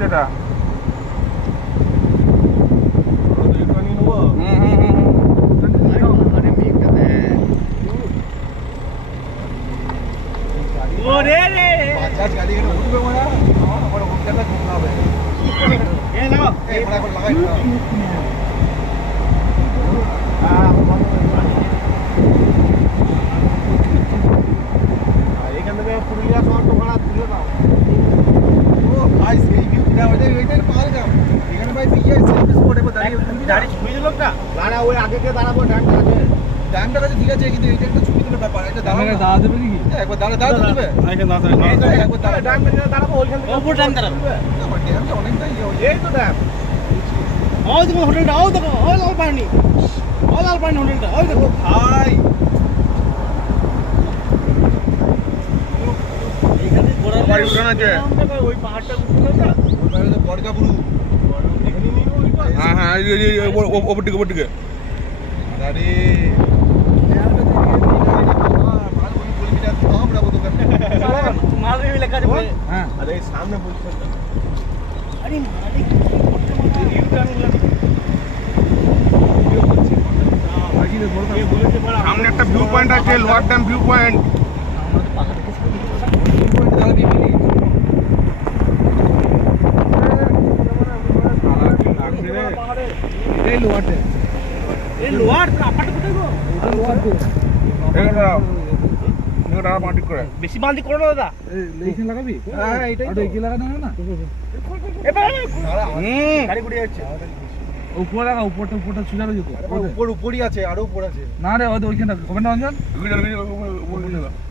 যেটা এখান থেকে পুরুলিয়া শহর তো ভাড়া তুলে দাও। ভাই সেই ভিউটা ওইটাই পাহাড়গ্রাম এখানে ভাই বিয়ে সেলফি স্পট একবার দাঁড়িয়ে গাড়ি ছুঁয়ে লোকটা না ওই আগে থেকে দাঁড়াবো ডাক্তার আছে ডানটা কাছে ঠিক আছে কিন্তু এটা একটা ছবি তোলার ব্যাপার এটা দাঁড়াবে দাঁড়া দেবে নাকি একবার দাঁড়াতে দেবে একবার ডান দাঁড়াবো ওইখান থেকে ওপর ডান দাঁড়াবো। আমার ড্যামটা অনেকটাই ইয়ে হয়েছে। এই তো ডান ওই দেখো হোটেলটা, ওই দেখো, ওই লাল পানি হোটেলটা, ওই দেখো ভাই এইখানে ঘোরার বাড়ি উঠানো আছে। ওই পাহাড়টা উঠলো না ওইটা তো বর্গাপুরু হ্যাঁ হ্যাঁ ওপর দিকে আরে আমরা বলতে মালদ্বীপ লেখা আছে বলে। হ্যাঁ আরে এই সামনে বলছেন না আরে মালিক সামনে একটা ভিউ পয়েন্ট আছে লোয়ার ড্যাম ভিউ পয়েন্ট এই লোয়ারটা এই লোয়ার আপাটা কোথায় গো? মাটি করে বেশি বান্দি করো না দাদা। এইখানে লাগাবি হ্যাঁ এটাই আর এই লাগানো না এবার গাড়ি ঘুরে যাচ্ছে উপরে লাগা উপরটা চুলাবে যেত উপরই আছে আরো উপর আছে না রে ওইখানে কমেন্ট অঞ্জন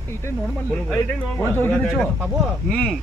এইটাই নরমাল এইটাই নরমাল ওই তো ওইখানে চো পাবো হুম